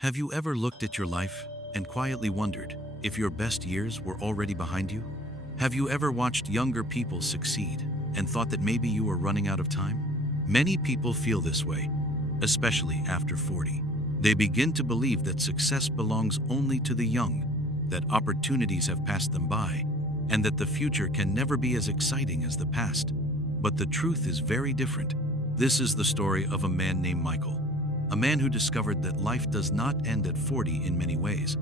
Have you ever looked at your life and quietly wondered if your best years were already behind you? Have you ever watched younger people succeed and thought that maybe you were running out of time? Many people feel this way, especially after 40. They begin to believe that success belongs only to the young, that opportunities have passed them by, and that the future can never be as exciting as the past. But the truth is very different. This is the story of a man named Michael. A man who discovered that life does not end at 40 in many ways.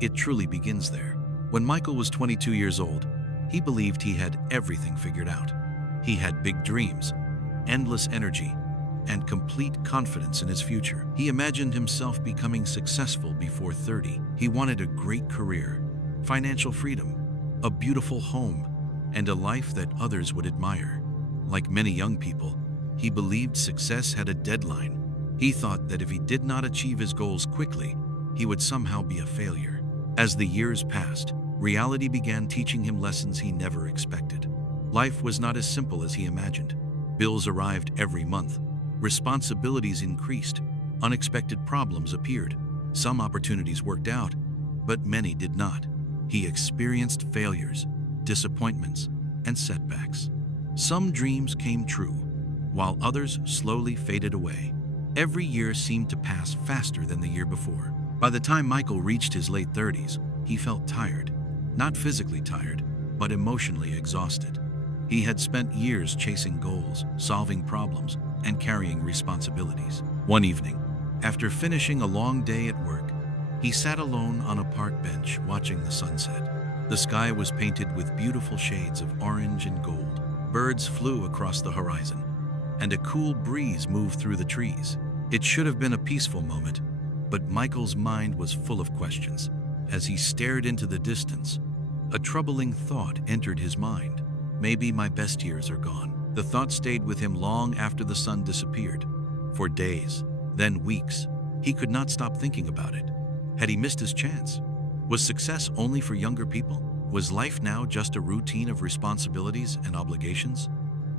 It truly begins there. When Michael was 22 years old, he believed he had everything figured out. He had big dreams, endless energy, and complete confidence in his future. He imagined himself becoming successful before 30. He wanted a great career, financial freedom, a beautiful home, and a life that others would admire. Like many young people, he believed success had a deadline. He thought that if he did not achieve his goals quickly, he would somehow be a failure. As the years passed, reality began teaching him lessons he never expected. Life was not as simple as he imagined. Bills arrived every month. Responsibilities increased. Unexpected problems appeared. Some opportunities worked out, but many did not. He experienced failures, disappointments, and setbacks. Some dreams came true, while others slowly faded away. Every year seemed to pass faster than the year before. By the time Michael reached his late 30s, he felt tired. Not physically tired, but emotionally exhausted. He had spent years chasing goals, solving problems, and carrying responsibilities. One evening, after finishing a long day at work, he sat alone on a park bench watching the sunset. The sky was painted with beautiful shades of orange and gold. Birds flew across the horizon, and a cool breeze moved through the trees. It should have been a peaceful moment, but Michael's mind was full of questions. As he stared into the distance, a troubling thought entered his mind. Maybe my best years are gone. The thought stayed with him long after the sun disappeared. For days, then weeks, he could not stop thinking about it. Had he missed his chance? Was success only for younger people? Was life now just a routine of responsibilities and obligations?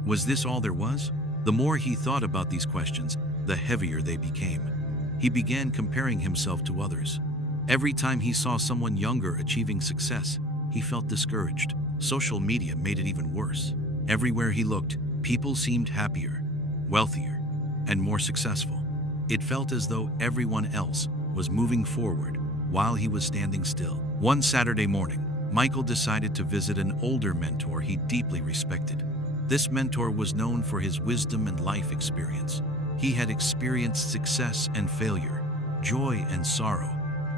Was this all there was? The more he thought about these questions, the heavier they became. He began comparing himself to others. Every time he saw someone younger achieving success, he felt discouraged. Social media made it even worse. Everywhere he looked, people seemed happier, wealthier, and more successful. It felt as though everyone else was moving forward while he was standing still. One Saturday morning, Michael decided to visit an older mentor he deeply respected. This mentor was known for his wisdom and life experience. He had experienced success and failure, joy and sorrow,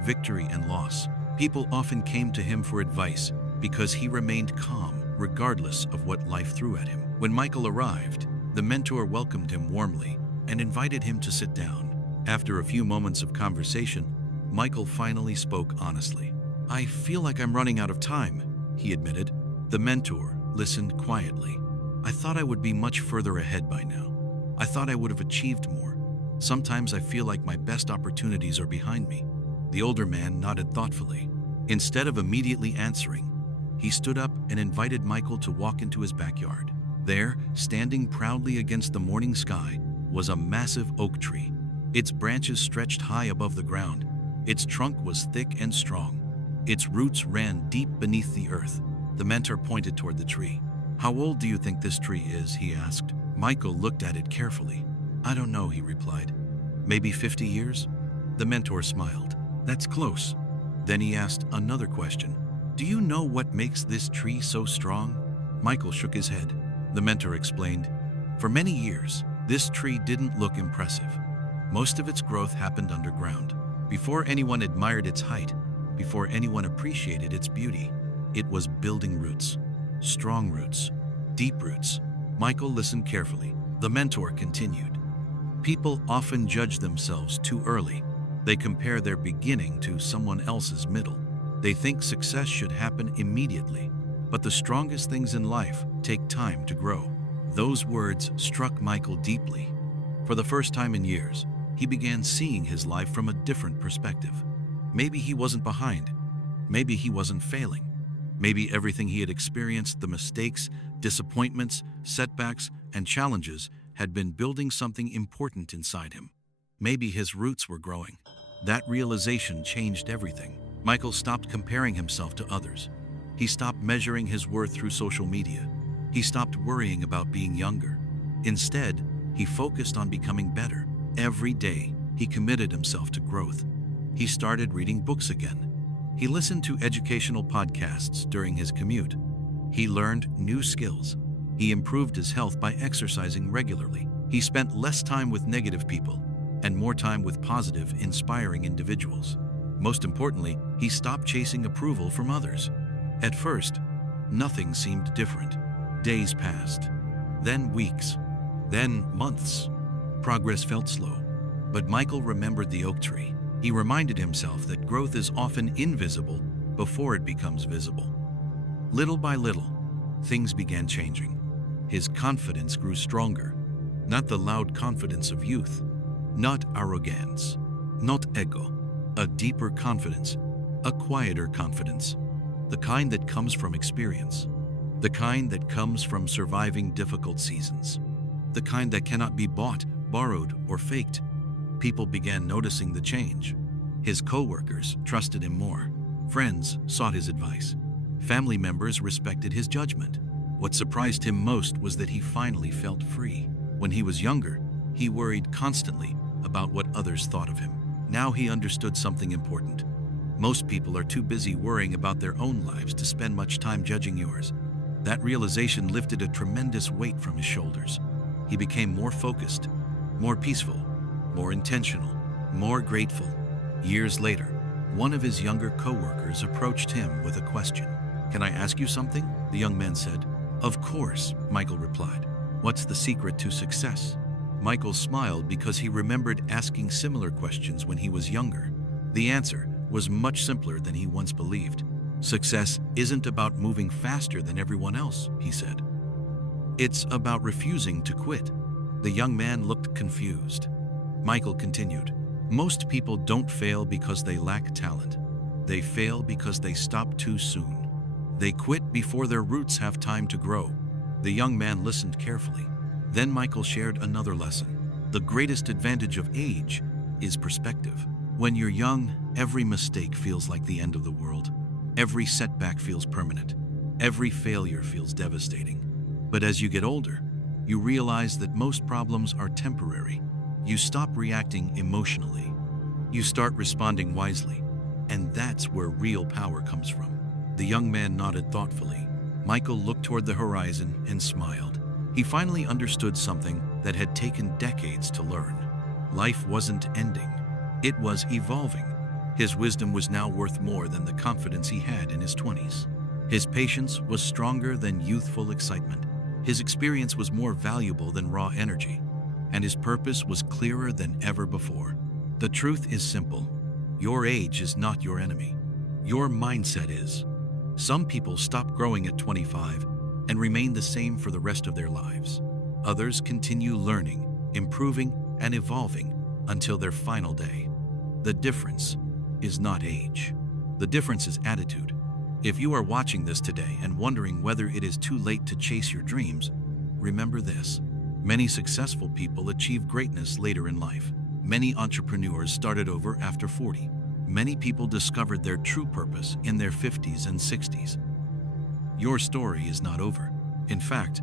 victory and loss. People often came to him for advice because he remained calm regardless of what life threw at him. When Michael arrived, the mentor welcomed him warmly and invited him to sit down. After a few moments of conversation, Michael finally spoke honestly. "I feel like I'm running out of time," he admitted. The mentor listened quietly. "I thought I would be much further ahead by now. I thought I would have achieved more. Sometimes I feel like my best opportunities are behind me." The older man nodded thoughtfully. Instead of immediately answering, he stood up and invited Michael to walk into his backyard. There, standing proudly against the morning sky, was a massive oak tree. Its branches stretched high above the ground. Its trunk was thick and strong. Its roots ran deep beneath the earth. The mentor pointed toward the tree. "How old do you think this tree is?" he asked. Michael looked at it carefully. "I don't know," he replied. "Maybe 50 years?" The mentor smiled. "That's close." Then he asked another question. "Do you know what makes this tree so strong?" Michael shook his head. The mentor explained, "For many years, this tree didn't look impressive. Most of its growth happened underground. Before anyone admired its height, before anyone appreciated its beauty, it was building roots. Strong roots, deep roots." Michael listened carefully. The mentor continued, "People often judge themselves too early. They compare their beginning to someone else's middle. They think success should happen immediately, but the strongest things in life take time to grow." Those words struck Michael deeply. For the first time in years, he began seeing his life from a different perspective. Maybe he wasn't behind. Maybe he wasn't failing. Maybe everything he had experienced, the mistakes, disappointments, setbacks, and challenges, had been building something important inside him. Maybe his roots were growing. That realization changed everything. Michael stopped comparing himself to others. He stopped measuring his worth through social media. He stopped worrying about being younger. Instead, he focused on becoming better. Every day, he committed himself to growth. He started reading books again. He listened to educational podcasts during his commute. He learned new skills. He improved his health by exercising regularly. He spent less time with negative people and more time with positive, inspiring individuals. Most importantly, he stopped chasing approval from others. At first, nothing seemed different. Days passed, then weeks, then months. Progress felt slow, but Michael remembered the oak tree. He reminded himself that growth is often invisible before it becomes visible. Little by little, things began changing. His confidence grew stronger, not the loud confidence of youth, not arrogance, not ego, a deeper confidence, a quieter confidence, the kind that comes from experience, the kind that comes from surviving difficult seasons, the kind that cannot be bought, borrowed, or faked. People began noticing the change. His co-workers trusted him more. Friends sought his advice. Family members respected his judgment. What surprised him most was that he finally felt free. When he was younger, he worried constantly about what others thought of him. Now he understood something important. Most people are too busy worrying about their own lives to spend much time judging yours. That realization lifted a tremendous weight from his shoulders. He became more focused, more peaceful, more intentional, more grateful. Years later, one of his younger co-workers approached him with a question. "Can I ask you something?" the young man said. "Of course," Michael replied. "What's the secret to success?" Michael smiled because he remembered asking similar questions when he was younger. The answer was much simpler than he once believed. "Success isn't about moving faster than everyone else," he said. "It's about refusing to quit." The young man looked confused. Michael continued, "Most people don't fail because they lack talent. They fail because they stop too soon. They quit before their roots have time to grow." The young man listened carefully. Then Michael shared another lesson. The greatest advantage of age is perspective. When you're young, every mistake feels like the end of the world. Every setback feels permanent. Every failure feels devastating. But as you get older, you realize that most problems are temporary. You stop reacting emotionally. You start responding wisely. And that's where real power comes from. The young man nodded thoughtfully. Michael looked toward the horizon and smiled. He finally understood something that had taken decades to learn. Life wasn't ending. It was evolving. His wisdom was now worth more than the confidence he had in his 20s. His patience was stronger than youthful excitement. His experience was more valuable than raw energy. And his purpose was clearer than ever before. The truth is simple. Your age is not your enemy. Your mindset is. Some people stop growing at 25 and remain the same for the rest of their lives. Others continue learning, improving, and evolving until their final day. The difference is not age. The difference is attitude. If you are watching this today and wondering whether it is too late to chase your dreams, remember this. Many successful people achieve greatness later in life. Many entrepreneurs started over after 40. Many people discovered their true purpose in their 50s and 60s. Your story is not over. In fact,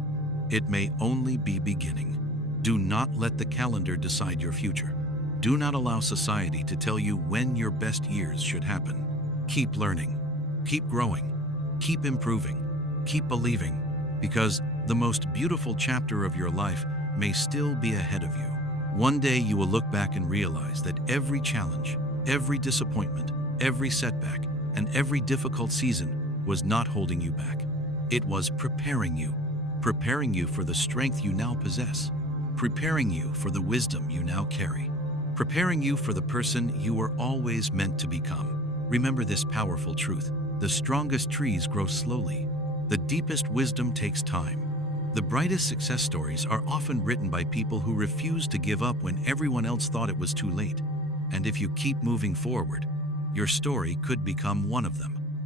it may only be beginning. Do not let the calendar decide your future. Do not allow society to tell you when your best years should happen. Keep learning, keep growing, keep improving, keep believing, because the most beautiful chapter of your life may still be ahead of you. One day you will look back and realize that every challenge, every disappointment, every setback, and every difficult season was not holding you back. It was preparing you for the strength you now possess, preparing you for the wisdom you now carry, preparing you for the person you were always meant to become. Remember this powerful truth. The strongest trees grow slowly. The deepest wisdom takes time. The brightest success stories are often written by people who refuse to give up when everyone else thought it was too late. And if you keep moving forward, your story could become one of them.